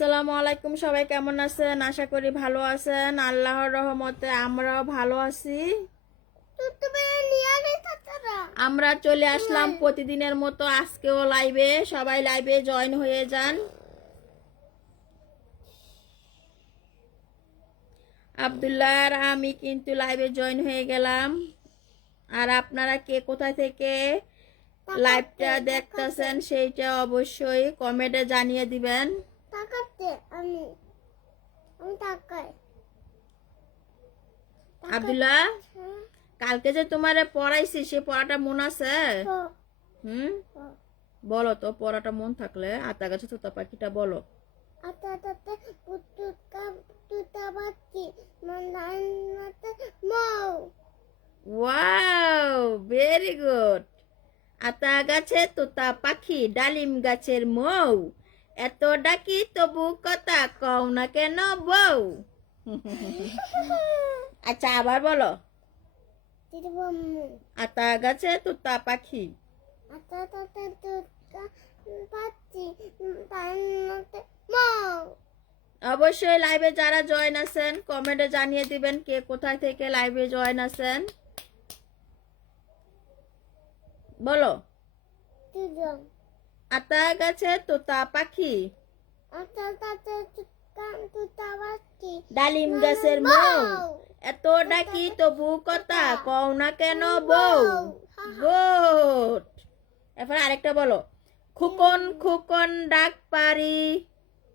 আসসালামু আলাইকুম সবাই কেমন আছেন? আশা করি ভালো আছেন। আল্লাহর রহমতে আমরাও ভালো আছি। আমরা চলে আসলাম প্রতিদিনের মতো আজকেও লাইভে সবাই লাইভে জয়েন হয়ে যান। আবদুল্লাহ আর আমি কিন্তু লাইভে জয়েন হয়ে গেলাম। আর আপনারা কে কোথা থেকে লাইভটা দেখতেছেন সেইটা অবশ্যই কমেন্টে জানিয়ে দিবেন। তাকাতে আমি আমি তাকাই। আবদুল্লাহ হ্যাঁ, কালকে যে তোমারে পড়াইছি সে পড়াটা মন আছে? হুম? বলো তো পড়াটা মন থাকলে। আতা গাছে তোতা পাখিটা বলো। আতা বাচ্চি মানাতে মৌ। Wow very good. আতা গাছে তোতা পাখি ডালিম গাছের মৌ। এত ডাকি তবু কথা কও না কেন বউ? আচ্ছা আবার বলো। আতা গাছে তোতা পাখি। অবশ্যই লাইভে যারা জয়েন আছেন কমেন্টে জানিয়ে দিবেন কে কোথায় থেকে লাইভে জয়েন আছেন। বলো। আতা গাছে তোতা পাখি। ডালিম গাছের মৌ এত ডাকি তবু কথা কও না কেন বউ? এরপর আরেকটা বলো। খুকন খুকন ডাক পারি।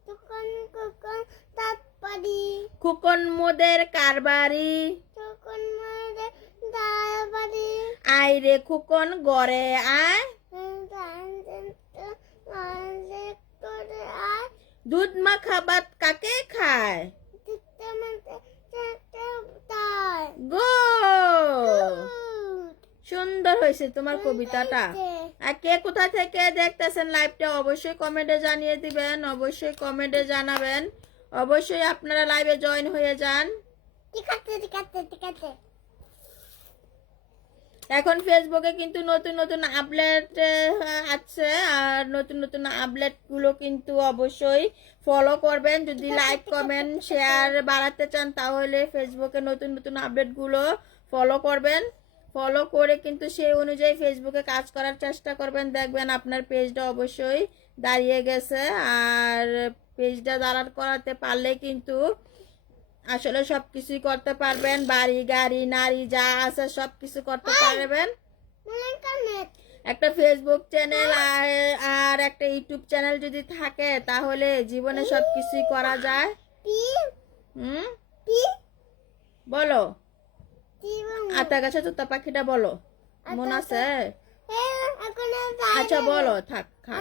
তখন কখন তাত পারি। খুকন মোদের কারবারি তখন মারে দাঁড়া পারি আইরে খুকন গড়ে আয়। দুধ মাখা ভাত কাকে খায়? গুড! সুন্দর হয়েছে তোমার কবিতাটা। আর কে কোথা থেকে দেখতেছেন লাইভটা অবশ্যই কমেন্টে জানিয়ে দিবেন, অবশ্যই কমেন্টে জানাবেন। অবশ্যই আপনারা লাইভে জয়েন হয়ে যান। ঠিক আছে ঠিক আছে ঠিক আছে। এখন ফেসবুকে কিন্তু নতুন নতুন আপডেট আছে। আর নতুন নতুন আপডেটগুলো কিন্তু অবশ্যই ফলো করবেন। যদি লাইক কমেন্ট শেয়ার বাড়াতে চান তাহলে ফেসবুকে নতুন নতুন আপডেটগুলো ফলো করবেন। ফলো করে কিন্তু সেই অনুযায়ী ফেসবুকে কাজ করার চেষ্টা করবেন। দেখবেন আপনার পেজটা অবশ্যই দাঁড়িয়ে গেছে। আর পেজটা দাঁড়ার করাতে পারলে কিন্তু আসলে সবকিছুই করতে পারবেন বাড়ি গাড়ি নারী যা আছে সবকিছু করতে পারবেন। একটা ফেসবুক চ্যানেল আর আর একটা ইউটিউব চ্যানেল যদি থাকে তাহলে জীবনে সবকিছুই করা যায়। হুম? বলো। আতা গাছে তোতা পাখিটা বলো। মন আছে? আচ্ছা বলো থাক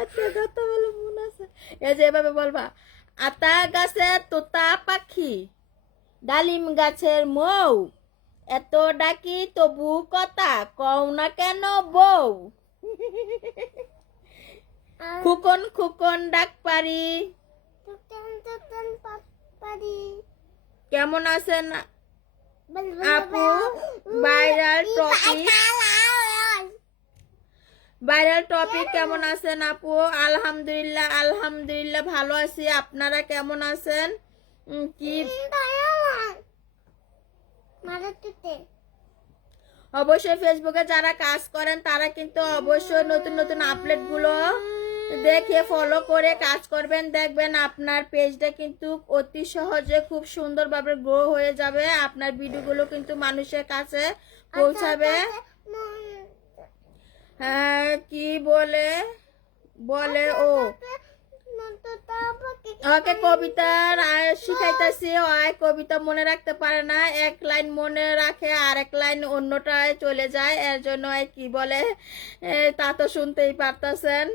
আচ্ছা এই যে এভাবে বলবা আতা গাছে তোতা পাখি ডালিম গাছের মৌ। এত ডাকি তবু কথা কও না কেন বউ খুকন খুকন ডাক পারি কেমন আছেন আপু ভাইরাল টপিক ভাইরাল টপিক কেমন আছেন আপু আলহামদুলিল্লাহ আলহামদুলিল্লাহ ভালো আছি আপনারা কেমন আছেন কি অবশ্যই ফেসবুকে যারা কাজ করেন তারা কিন্তু অবশ্যই নতুন নতুন আপডেটগুলো দেখে ফলো করে কাজ করবেন। দেখবেন আপনার পেজটা কিন্তু অতি সহজে খুব সুন্দরভাবে গ্রো হয়ে যাবে। আপনার ভিডিওগুলো কিন্তু মানুষের কাছে পৌঁছাবে। হ্যাঁ কি বলে? বলে ও। ওকে কবিতা শিখাইতেছি। আয় কবিতা মনে রাখতে পারে না। এক লাইন মনে রাখে আর এক লাইন অন্যটায় চলে যায়। এর জন্য কি বলে? তা তো শুনতেই পারতেছেন।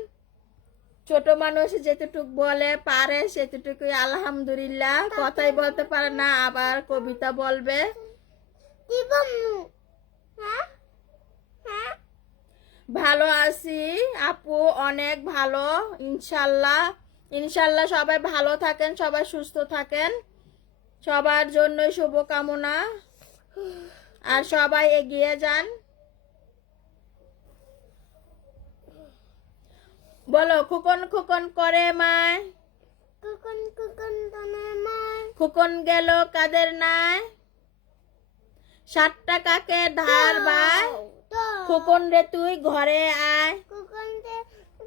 ছোট মানুষ যেতটুক বলে পারে সেতটুকুই আলহামদুলিল্লাহ। কথাই বলতে পারে না আবার কবিতা বলবে। হ্যাঁ? হ্যাঁ? ভালো আছি আপু অনেক ভালো ইনশাল্লাহ। ইনশাল্লাহ সবাই ভালো থাকেন সবাই সুস্থ থাকেন। সবার জন্য শুভকামনা। আর সবাই এগিয়ে যান। বলো খুকন খুকন করে মায়। কুকুন কুকুন তনে মার খুকন গেল কাদের নাই সাতটা কাকে ধার বাই খুকন রে তুই ঘরে আয়। কুকুন দে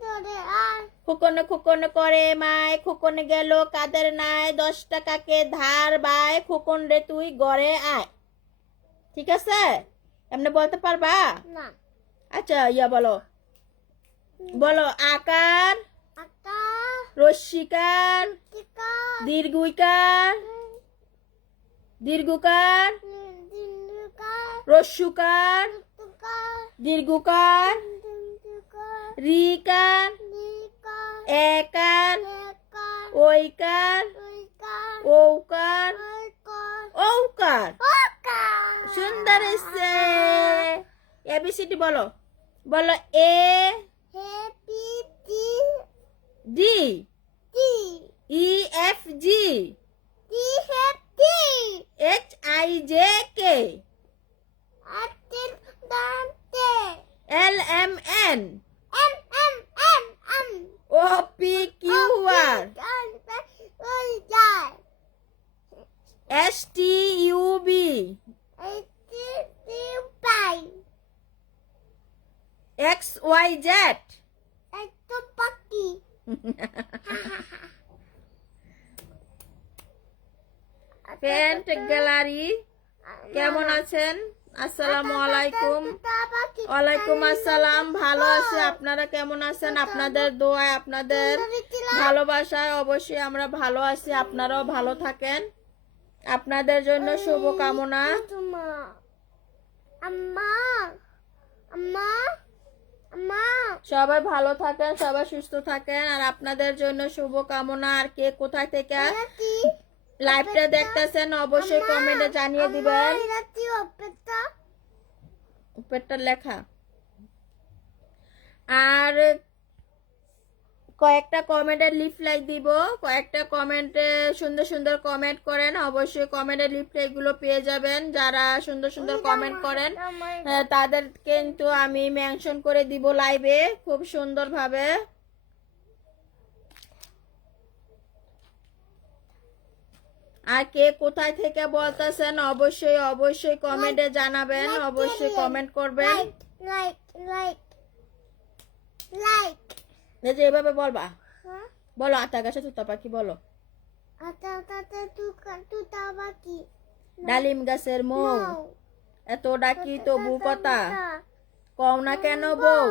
ধরে আর খুকন খুকন করে মায়। খুকন গেল কাদের নাই দশ টাকাকে ধার বাই খুকন রে তুই ঘরে আয়। ঠিক আছে? এমনি বলতে পারবা? না। আচ্ছা ইয়া বলো। বলো আকার দীর্ঘইকার দীর্ঘকার দিনুকা রস্যুকার দীর্ঘকার রিকার একার একা ওইকার উইকা ঔকার উইকা ঔকার। ওকা সুন্দর এসছে। এবিসিডি বলো। বলো A D. D. E F G. D F G. H I J K. Dante. Paint gallery, কেমন আছেন? আসসালামু আলাইকুম। ওয়ালাইকুম আসসালাম, ভালো আছে আপনারা কেমন আছেন? আপনাদের দোয়ায়, আপনাদের ভালোবাসায় অবশ্যই আমরা ভালো আছি, আপনারাও ভালো থাকেন। আপনাদের জন্য শুভ কামনা আম্মা আম্মা আম্মা। সবাই ভালো থাকেন সবাই সুস্থ থাকেন আর আপনাদের জন্য শুভ কামনা আর কে কোথায় থেকে? লাইভটা দেখতেছেন অবশ্যই কমেন্টে জানিয়ে দিবেন। উপরটা লেখা। আর কয়েকটা কমেন্টের লিফলাইক দিব। কয়েকটা কমেন্টে সুন্দর সুন্দর কমেন্ট করেন। অবশ্যই কমেন্টেরগুলো পেয়ে যাবেন। যারা সুন্দর সুন্দর কমেন্ট করেন তাদের কিন্তু আমি মেনশন করে দিব লাইভে খুব সুন্দরভাবে। আর কে কোথায় থেকে বলতেছেন অবশ্যই অবশ্যই কমেন্টে জানাবেন। অবশ্যই কমেন্ট করবেন। লাইক লাইক লাইক এই যে এভাবে বলবা। হ্যাঁ? বলো আতা গাছে তুতা পাখি বলো। আতা তুতা ডালিম গাছের মৌ। এত ডাকি তবু কথা কও না কেন বউ?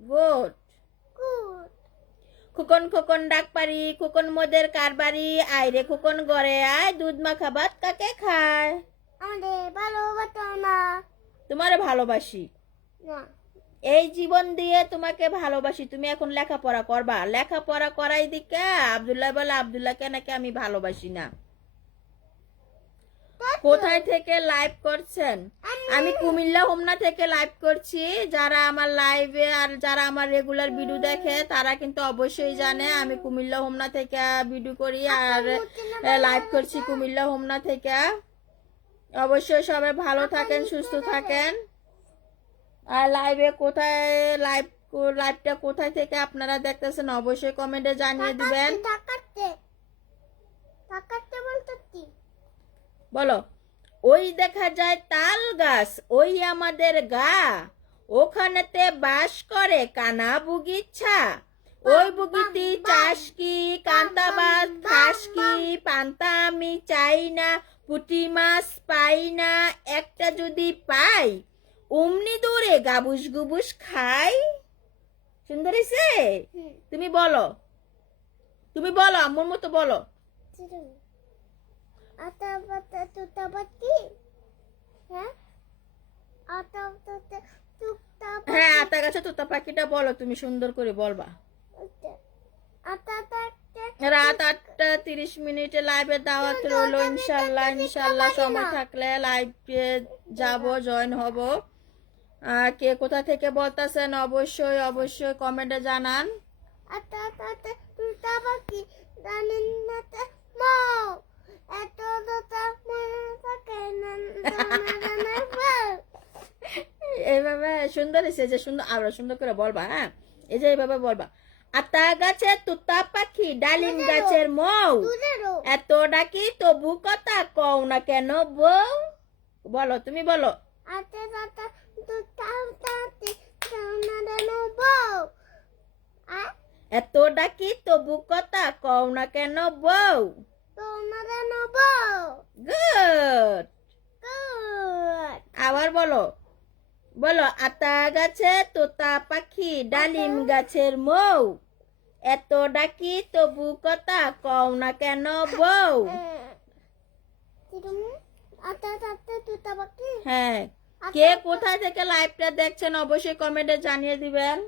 গুড খুকন খুকন ডাক পারি খুকন মোদের কারবারি। আইরে খুকন গড়ে আয় দুধ মাখা ভাত কাকে খায়? আমাদের ভালোবাসা না। তোমারে ভালোবাসি। না। এই জীবন দিয়ে তোমাকে ভালোবাসি তুমি এখন লেখাপড়া করবা। লেখাপড়া করাই দিকে আবদুল্লাহ বলে আবদুল্লাহকে নাকি আমি ভালোবাসি না। কোথায় থেকে লাইভ করছেন? আমি কুমিল্লা হোমনা থেকে লাইভ করছি। যারা আমার লাইভে আর যারা আমার রেগুলার ভিডিও দেখে তারা কিন্তু অবশ্যই জানে আমি কুমিল্লা হোমনা থেকে ভিডিও করি আর লাইভ করছি কুমিল্লা হোমনা থেকে। অবশ্যই সবাই ভালো থাকেন সুস্থ থাকেন। আর লাইভে কোথায় লাইভ লাইভটা কোথায় থেকে আপনারা দেখতেছেন অবশ্যই কমেন্টে জানিয়ে দিবেন। বলো ওই দেখা যায় তাল গাছ ওই আমাদের গা। ওখানেতে বাস করে কানা বুগিচ্ছা ওই বুগিতি চাষ কি কান্তাবাদ খাস কি পান্তা আমি চাই না পুঁটি মাছ পাই না একটা যদি পাই অমনি দূরে গাবুস গুবুস খাই। সুন্দর হয়েছে তুমি বলো। তুমি বলো আমার মতো বলো। আতা পাতা তুতা বাকি হ্যাঁ? আতা পাতা তুতা হ্যাঁ আতা গাছে তোতা পাখিটা বলো তুমি সুন্দর করে বলবা। রাত আটটা তিরিশ মিনিটে লাইভে দাওয়াত রইল ইনশাল্লাহ ইনশাল্লাহ সময় থাকলে লাইভে যাব জয়েন হব। কে কোথা থেকে বলতেছেন? অবশ্যই অবশ্যই কমেন্টে জানান। না সুন্দর হয়েছে যে সুন্দর আরও সুন্দর করে বলবা হ্যাঁ? এই যে এইভাবে বলবা আতা গাছের তুতা পাখি ডালিম গাছের মৌ। এত ডাকি তবু কথা কও না কেন বউ? বলো তুমি বলো। আতে এত ডাকি তবু কথা কও না কেন বউ? সোনাদানো বউ গুড। আবার বলো। বলো আতা গাছে তোতা পাখি ডালিম গাছের মৌ। এত ডাকি তবু কথা কও না কেন বউ? তাতে দুটা বাকি হ্যাঁ। কে কোথায় থেকে লাইভটা দেখছেন অবশ্যই কমেন্টে জানিয়ে দিবেন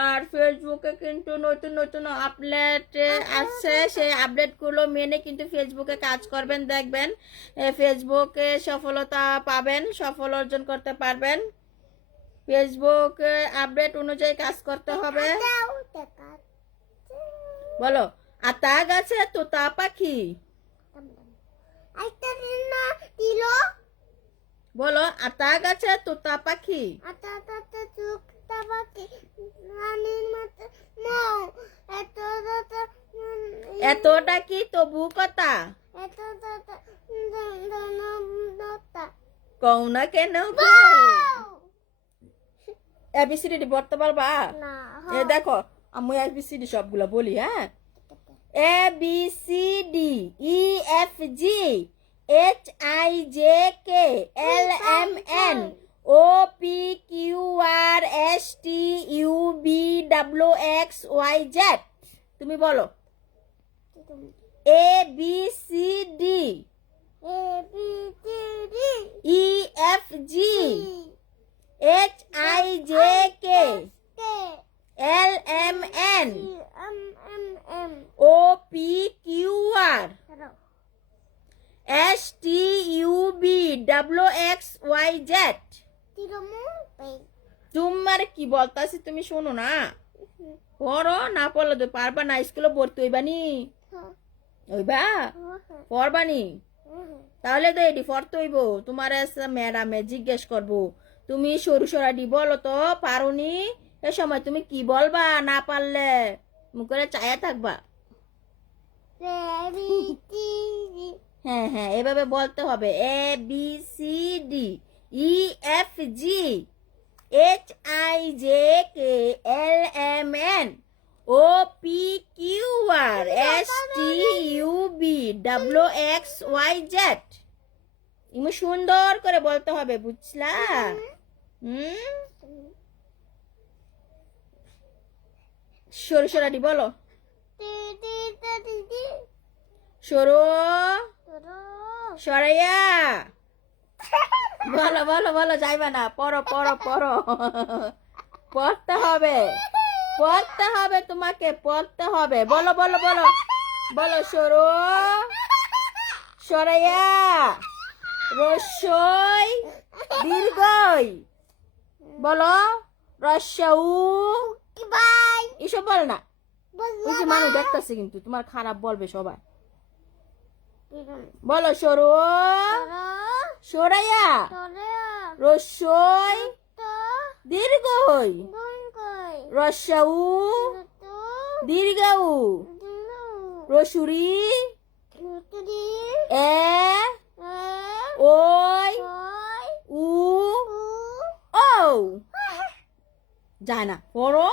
আর ফেসবুকে কিন্তু নতুন নতুন আপডেট আসছে সেই আপডেটগুলো মেনে কিন্তু ফেসবুকে কাজ করবেন দেখবেন ফেসবুকে সফলতা পাবেন সফল অর্জন করতে পারবেন ফেসবুক আপডেট অনুযায়ী কাজ করতে হবে বলো আতা গাছে তোতা পাখি একটা দিন না দিল বলো আতা গাছে তোতা পাখি? আতা তাতে দুটা বাকি রানীর মতো মৌ এত তাতে এত ডাকি তবু কথা? এত কও না কেন এবিসিডি পড়তে পারবা? না এ দেখো আমি এবিসিডি সবগুলো বলি হ্যাঁ? A B C D E F G H I J K L M N O P Q R S T U V W X Y Z তুমি বলো। A B C D E F G H I J K L M N O P Q R S T U V W X Y Z তোমার কি বলতাছি তুমি শোনো না? পড়ো না পড়লে তো পারবা না স্কুলে ভর্তি হইবা নি হইবা? পড়বা নি তাহলে তো এটি পড়তে হইব। তোমার ম্যাডামে জিজ্ঞেস করব তুমি সরু সরাডি বলো তো পারোনি? এ সময় তুমি কি বলবা না পারলে? মুখে চায়া থাকবা। হ্যাঁ হ্যাঁ এভাবে বলতে হবে। A B C D E F G H I J K L M N O P Q R S T U V W X Y Z ইমু সুন্দর করে বলতে হবে বুঝলা? হুম? সরু সরাটি বলো। সরু। সরাইয়া। বলো বলো বলো যাইবা না। পড়ো পড়ো পড়ো। পড়তে হবে। পড়তে হবে তোমাকে পড়তে হবে। বলো বলো বলো। বলো সরো। সরাইয়া। রসই দীর্ঘই। বলো বাই এসব বল না। ওই যে মানুষ দেখতেছে কিন্তু তোমার খারাপ বলবে সবাই। বলো সরু। সরাইয়া। গুন কই রসাউ তো দীর্ঘাউ। রসুরি। এ। ওই। উ। ও যায় না। পড়ো।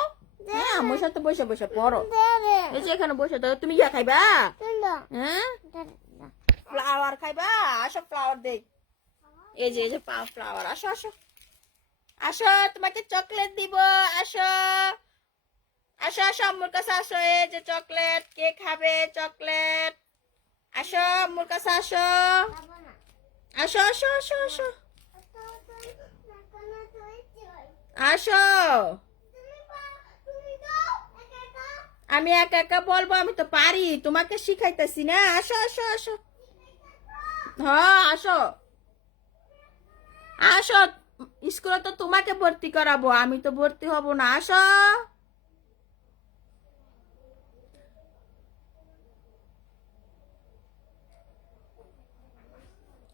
হ্যাঁ আমার সাথে বসে বসে পড়ো। দেরে এই যে এখানে বসে তো তুমি ইয়া খাইবা? হ্যাঁ? ফ্লাওয়ার খাইবা? আসো ফ্লাওয়ার দেখ এই যে এই যে ফ্লাওয়ার আসো আসো। আসো, তোমাকে চকলেট দিব, আসো। আসো আসো, আম্মুর কাছে আসো, এই যে চকলেট কে খাবে চকলেট আসো, আম্মুর কাছে আসো। আসো আসো আসো আসো। আসো। আমি একা একা বলব, আমি তো পারি, তোমাকে শিখাইতেছি না। আসো আসো আসো। হ্যাঁ আসো। আসো, স্কুলে তো তোমাকে ভর্তি করাবো, আমি তো ভর্তি হব না, আসো।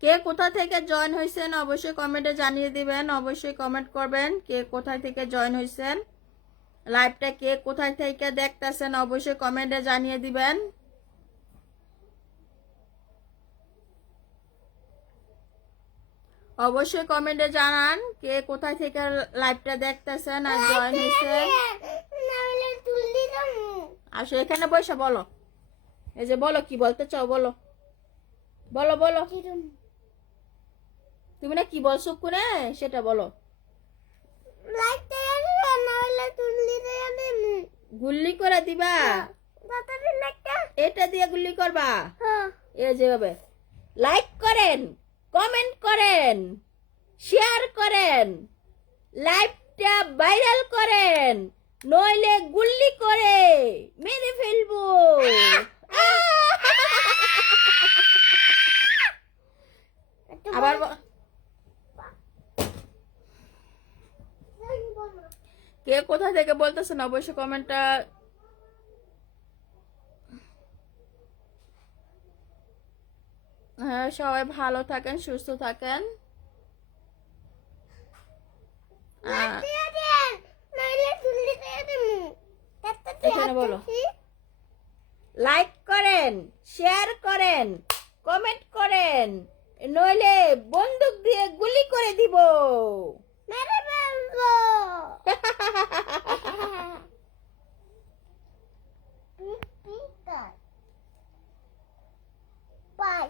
কে কোথা থেকে জয়েন হয়েছেন অবশ্যই কমেন্টে জানিয়ে দিবেন, অবশ্যই কমেন্ট করবেন, কে কোথায় থেকে জয়েন হয়েছেন লাইভটা কে কোথায় থেকে দেখতেছেন অবশ্যই কমেন্টে জানিয়ে দিবেন। অবশ্যই কমেন্টে জানান কে কোথায় থেকে লাইভটা দেখতেছেন আর জয়েন তো আসো এখানে বসে বলো। এই যে বলো কি বলতে চাও বলো। বলো বলো। তুমি না কি বলছো করে সেটা বলো। গুল্লি করে দিবা। তাড়াতাড়ি এটা দিয়ে গুল্লি করবা। হ্যাঁ। এই যেভাবে। লাইক করেন। কমেন্ট করেন শেয়ার করেন লাইভটা ভাইরাল করেন নইলে গুল্লি করে মেরে ফেলব। আবার কে কোথা থেকে বলতেছেন? অবশ্যই কমেন্টটা সবাই ভালো থাকেন সুস্থ থাকেন। এখানে বলো। লাইক করেন শেয়ার করেন কমেন্ট করেন নইলে বন্দুক দিয়ে গুলি করে দিব। পাইটা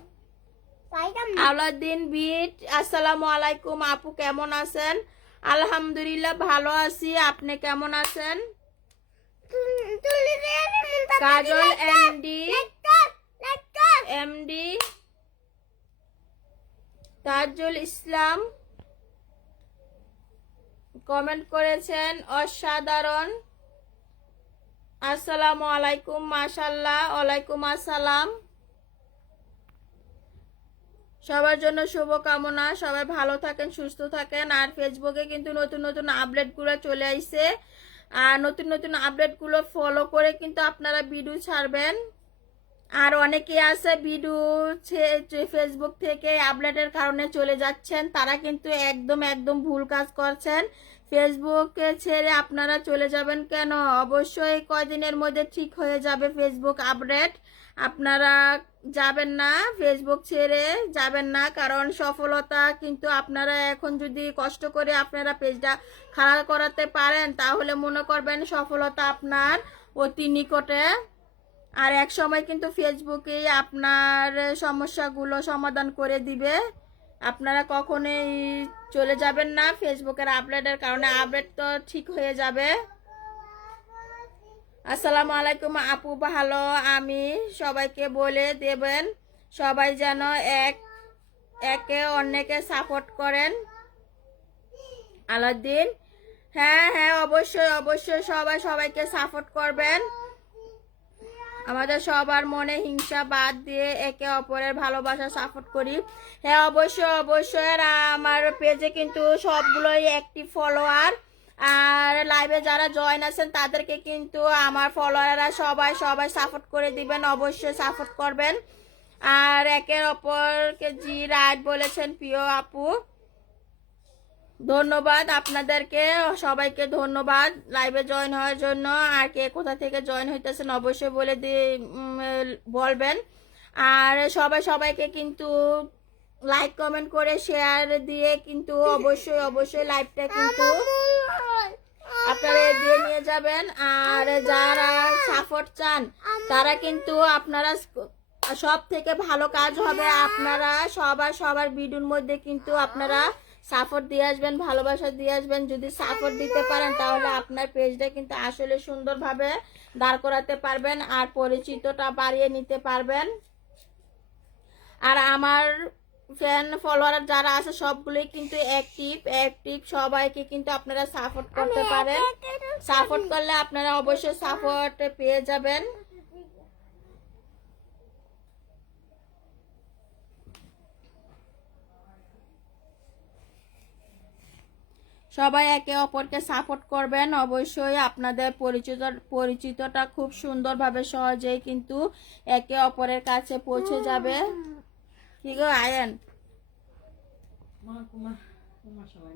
আলাউদ্দিন বিট, আসসালামু আলাইকুম, আপু কেমন আছেন? আলহামদুলিল্লাহ ভালো আছি, আপনি কেমন আছেন? Kajal MD MD Tajul Islam. Comment করেছেন, অসাধারণ। আসসালামু আলাইকুম, মাশাল্লাহ, ওয়ালাইকুম আসসালাম। সবার জন্য শুভকামনা। সবাই ভালো থাকেন, সুস্থ থাকেন। আর ফেসবুকে কিন্তু নতুন নতুন আপডেটগুলো চলে আসছে আর নতুন নতুন আপডেটগুলো ফলো করে কিন্তু আপনারা ভিডিও ছাড়বেন। আর অনেকে আছে ভিডিও ফেসবুক থেকে আপডেটের কারণে চলে যাচ্ছেন। তারা কিন্তু একদম একদম ভুল কাজ করছেন। ফেসবুকে ছেড়ে আপনারা চলে যাবেন কেন? অবশ্যই কয়দিনের মধ্যে ঠিক হয়ে যাবে ফেসবুক আপডেট। আপনারা যাবেন না, ফেসবুক ছেড়ে যাবেন না, কারণ সফলতা কিন্তু আপনারা এখন যদি কষ্ট করে আপনারা পেজটা খাড়া করাতে পারেন, তাহলে মনে করবেন সফলতা আপনার অতি নিকটে। আর এক সময় কিন্তু ফেসবুকেই আপনার সমস্যাগুলো সমাধান করে দিবে। আপনারা কখনোই চলে যাবেন না ফেসবুকের আপডেটের কারণে আপডেট তো ঠিক হয়ে যাবে। আসসালামু আলাইকুম, আপু ভালো, আমি সবাইকে বলে দেবেন, সবাই যেন এক, একে অন্যকে সাপোর্ট করেন। আলাউদ্দিন হ্যাঁ হ্যাঁ অবশ্যই অবশ্যই সবাই সবাইকে সাপোর্ট করবেন। আমাদের সবার মনে হিংসা বাদ দিয়ে একে অপরের ভালোবাসা সাপোর্ট করি। হ্যাঁ অবশ্যই অবশ্যই। আমার পেজে কিন্তু সবগুলোই একটি ফলোয়ার আর লাইভে যারা জয়েন আছেন, তাদেরকে কিন্তু আমার ফলোয়াররা সবাই সবাই সাপোর্ট করে দিবেন, অবশ্যই সাপোর্ট করবেন। আর একে অপরকে জি রাইট বলেছেন, প্রিয় আপু। ধন্যবাদ আপনাদেরকে। সবাইকে ধন্যবাদ লাইভে জয়েন হওয়ার জন্য। আর কে কোথা থেকে জয়েন হইতেছেন অবশ্যই বলে দিয়ে বলবেন। আর সবাই সবাইকে কিন্তু লাইক কমেন্ট করে শেয়ার দিয়ে কিন্তু অবশ্যই অবশ্যই লাইভটা কিন্তু আপনারা এগিয়ে নিয়ে যাবেন। আর যারা সাপোর্ট চান, তারা কিন্তু আপনারা সব থেকে ভালো কাজ হবে আপনারা সবার সবার ভিডিওর মধ্যে কিন্তু আপনারা সাপোর্ট দিয়ে আসবেন ভালোবাসা দিয়ে আসবেন। যদি সাপোর্ট দিতে পারেন তাহলে আপনার পেজটা কিন্তু আসলে সুন্দরভাবে দাঁড় করাতে পারবেন আর পরিচিতটা বাড়িয়ে নিতে পারবেন। আর আমার ফ্যান ফলোয়ার যারা আছে সবগুলোই কিন্তু অ্যাক্টিভ অ্যাক্টিভ সবাইকে কিন্তু আপনারা সাপোর্ট করতে পারেন। সাপোর্ট করলে আপনারা অবশ্যই সাপোর্ট পেয়ে যাবেন। সবাই একে অপরকে সাপোর্ট করবেন। অবশ্যই আপনাদের পরিচিত পরিচিতটা খুব সুন্দরভাবে সহজেই কিন্তু একে অপরের কাছে পৌঁছে যাবে। কি গো, আয়েন? মা, কুমা কুমা সবাই